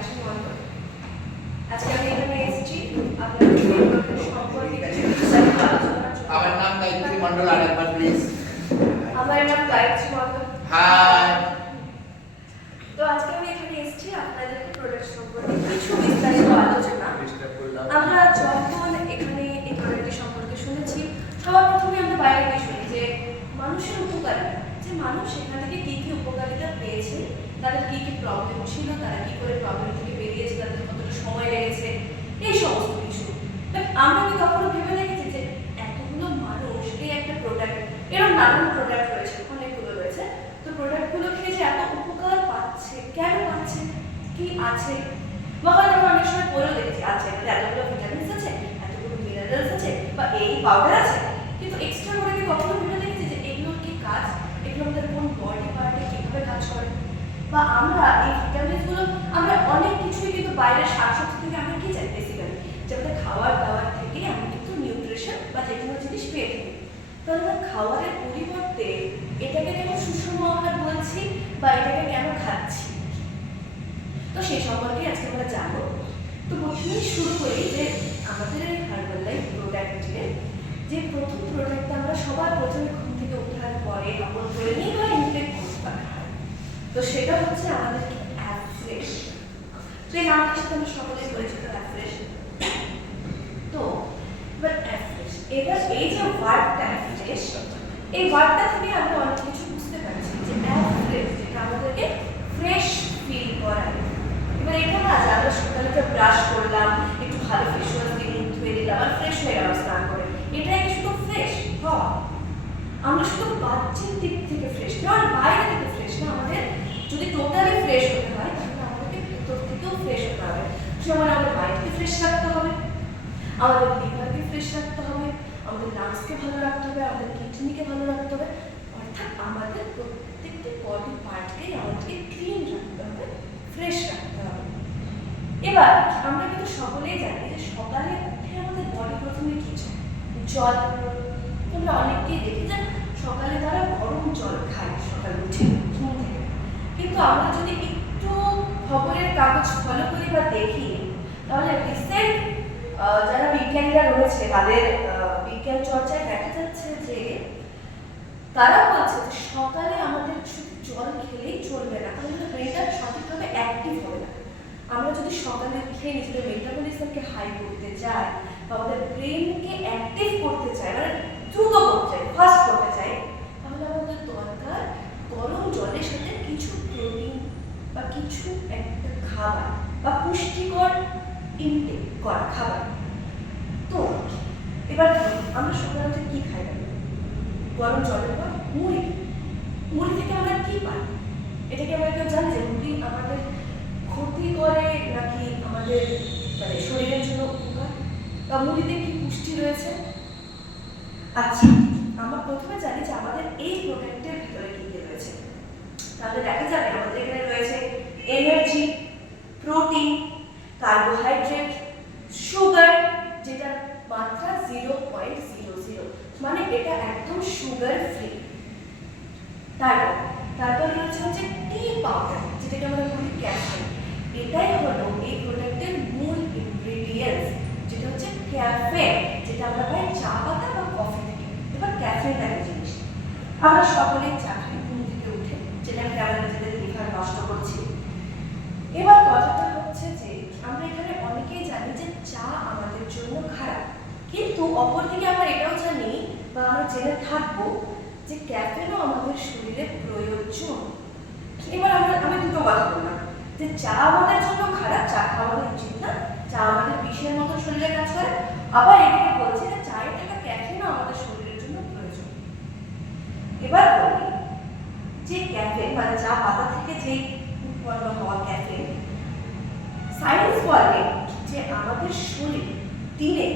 গায়ত্রী মণ্ডল। আজকে আমি এখানে এসেছি আপনাদের সম্পর্কে আমার নাম গায়ত্রী মণ্ডল, আরেকবার প্লিজ। আমার নাম গায়ত্রী মণ্ডল। হাই। তো আজকে আমি এখানে এসেছি আপনাদেরকে প্রোডাক্ট সম্পর্কে কিছু বিস্তারিত আলোচনা। আমরা যখন এখানে এই প্রোডাক্টের সম্পর্কে শুনেছি, সবার প্রথমে আমরা বাইরে গিয়ে শুনি যে মানুষের উপকারিতা, যে মানুষ সেখান থেকে কী কী উপকারিতা পেয়েছে, তাদের কী কী প্রবলেম ছিল, তারা কী করে প্রবলেম থেকে বেরিয়েছে, তাদের কতটা সময় লেগেছে, এই সমস্ত কিছু। বাট আমরা কি কখনো ভেবে দেখেছি যে এতগুলো মানুষ এই একটা প্রোডাক্ট, এরকম নানান প্রোডাক্ট রয়েছে, অনেকগুলো রয়েছে, তো প্রোডাক্টগুলো খেয়ে যে এত উপকার পাচ্ছে, কেন পাচ্ছে, কি আছে, বা হয়তো আমরা অনেক সময় বলেও দেখেছি আছে এটাতে এতগুলো ভিটামিনস আছে, এতগুলো মিনারেলস আছে, বা এই পাউডার আছে, কিন্তু এক্সট্রা করে কি কখনো ভেবে দেখেছি যে এগুলোর কি কাজ, এগুলো আমাদের কোন বডি পার্টে কীভাবে কাজ করে, বা আমরা এই ভিটামিনসগুলো আমরা অনেক কিছুই কিন্তু বাইরের শাকসবজি থেকে আমরা কি চাই বেসিক্যালি, যে আমাদের খাওয়ার দাওয়ার থেকে আমরা কিন্তু নিউট্রিশন বা যে কোনো জিনিস পেয়ে থাকি। তো আমরা খাওয়ারের পরিবর্তে এটাকে কেন সুষম আহার বলছি বা এটাকে কেন খাচ্ছি, তো সেই সম্পর্কে আজকে আমরা জানবো। তো প্রথমেই শুরু করি যে আমাদের এই হার্বাল লাইফ প্রোডাক্টের যে প্রথম প্রোডাক্টটা আমরা সবার প্রথমে ঘুম থেকে ওঠার পরে আপন করে নিই বা ইনটেক করতে হয়, তো সেটা হচ্ছে আমাদের অ্যাফ্রেশ। তো এই নামটার সাথে আমরা সকলেই পরিচিত অ্যাফ্রেশ। তো এবার অ্যাফ্রেশ, এবার এই যে ওয়ার্ডটা অ্যাফ্রেশ, এই ওয়ার্ডটা থেকে আমরা অনেক কিছু বুঝতে পারছি যে অ্যাফ্রেশ যেটা আমাদেরকে ফ্রেশ ফিল করায়। এবার এটা না যে আমরা সকালে ব্রাশ করলাম, একটু ভালো ফেস ওয়াশ দিয়ে মুখ ধুয়ে দিলাম আর ফ্রেশ হয়ে গেলাম স্নান করে, এটাই কি শুধু ফ্রেশ হওয়া? আমরা শুধু বাহ্যিক দিক থেকে ফ্রেশ না, আর বাইরে থেকে ফ্রেশ না, আমাদের যদি টোটালি ফ্রেশ হতে হয় তাহলে আমাদেরকে ভেতর থেকেও ফ্রেশ হতে হবে। যেমন আমাদের মাইন্ডকে ফ্রেশ রাখতে হবে, আমাদের লিভারকে ফ্রেশ রাখতে হবে, আমাদের লাংসকে ভালো রাখতে হবে, আমাদের কিডনিকে ভালো রাখতে হবে, অর্থাৎ আমাদের প্রত্যেকটি বডি পার্টকেই আমাদেরকে ক্লিন রাখতে হবে, ফ্রেশ রাখতে হবে। এবার আমরা কিন্তু সকলেই জানি যে সকালে উঠে আমাদের বডি প্রথমে কি চায়? জল। তোমরা অনেককেই দেখি যে সকালে তারা গরম জল খায় সকালে উঠে ঘুম থেকে, কিন্তু আমরা যদি একটু খবরের কাগজ ফলো করি বা দেখি, তাহলে রিসেন্ট যারা বিজ্ঞানীরা রয়েছে তাদের বিজ্ঞান চর্চায় দেখা যাচ্ছে যে তারা বলছে যে সকালে আমাদের শুধু জল খেলেই চলবে না, তাহলে ব্রেনটা সঠিকভাবে অ্যাক্টিভ হবে না। আমরা যদি সকালে উঠে নিজেদের মেটাবলিজমকে হাই করতে চাই বা আমাদের ব্রেনকে অ্যাক্টিভ করতে চাই, মানে দ্রুত করতে চাই, ফাস্ট করতে চাই, তাহলে আমাদের দরকার গরম জলের সাথে কিছু প্রোটিন বা কিছু একটা খাবার বা পুষ্টিকর ইনটেক করা খাবার। তো এবার আমরা সকালে উঠে কী খাই? গরম জলের পর মুড়ি। মুড়ি থেকে আমরা কী পাই? এটাকে আমরা কেউ জানি যে মুড়ি আমাদের ক্ষতি করে নাকি আমাদের মানে শরীরের জন্য উপকার, বা মুড়িতে কি পুষ্টি রয়েছে? আচ্ছা, আমরা প্রথমে জানি যে আমাদের এই প্রোডাক্টের ভিতরে কী কী রয়েছে। তাহলে দেখা যাবে আমাদের এখানে রয়েছে এনার্জি, প্রোটিন, কার্বোহাইড্রেট, সুগার, যেটা মাত্রা 0.00, মানে এটা একদম সুগার ফ্রি। তারপর রয়েছে হচ্ছে টি পাউডার, যেটাকে আমরা বলি ক্যাফেন। এটাই হলো এই প্রোডাক্টের মূল ইনগ্রেডিয়েন্টস, যেটা হচ্ছে ক্যাফেন, যেটা আমরা পাই চা পাতা বা কফি থেকে। এবার ক্যাফেন একটা জিনিস, আমরা সকলেই চা খাই ঘুম থেকে উঠে, যেটা আমরা নিজেদের লিভার নষ্ট করছি। এবার কথাটা হচ্ছে যে আমরা এখানে অনেকেই জানি যে চা আমাদের জন্য খারাপ, কিন্তু অপরদিকে আমরা এটাও জানি বা আমরা জেনে থাকবো যে ক্যাফেনও আমাদের শরীরে প্রয়োজন। এবার আমি দুটো কথা বললাম যে চা আমাদের জন্য খারাপ, চা খাওয়া উচিত না, চা আমাদের বিষের মতো শরীরে কাজ করে, আবার এদিকে বলছে যে চায়ের থাকা ক্যাফেনও আমাদের শরীরের জন্য প্রয়োজন। এবার বলি যে ক্যাফেন মানে চা পাতা থেকে যে উৎপন্ন হওয়া ক্যাফেন, সায়েন্স বলে যে আমাদের শরীর দিনে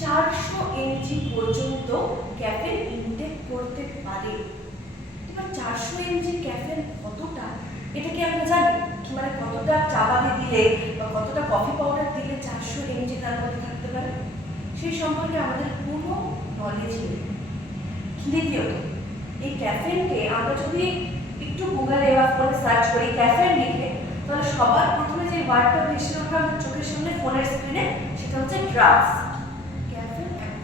400 mg পর্যন্ত ক্যাফেন ইনটেক করতে পারে। এবার 400 mg ক্যাফেন কতটা, এটা কি আমরা জানি? মানে কতটা চা পাতা দিলে বা কতটা কফি পাউডার দিলে 400 mg তার মধ্যে থাকতে পারে, সেই সম্পর্কে আমাদের কোনো নলেজ নেই। দ্বিতীয়ত, এই ক্যাফেনকে আমরা যদি একটু গুগলে বা ফোনে সার্চ করি ক্যাফেন লিখে, তাহলে সবার প্রথমে যে ওয়ার্ডটা ভেসে ওঠা আমার চোখের সামনে ফোনের স্ক্রিনে, সেটা হচ্ছে ড্রাগস।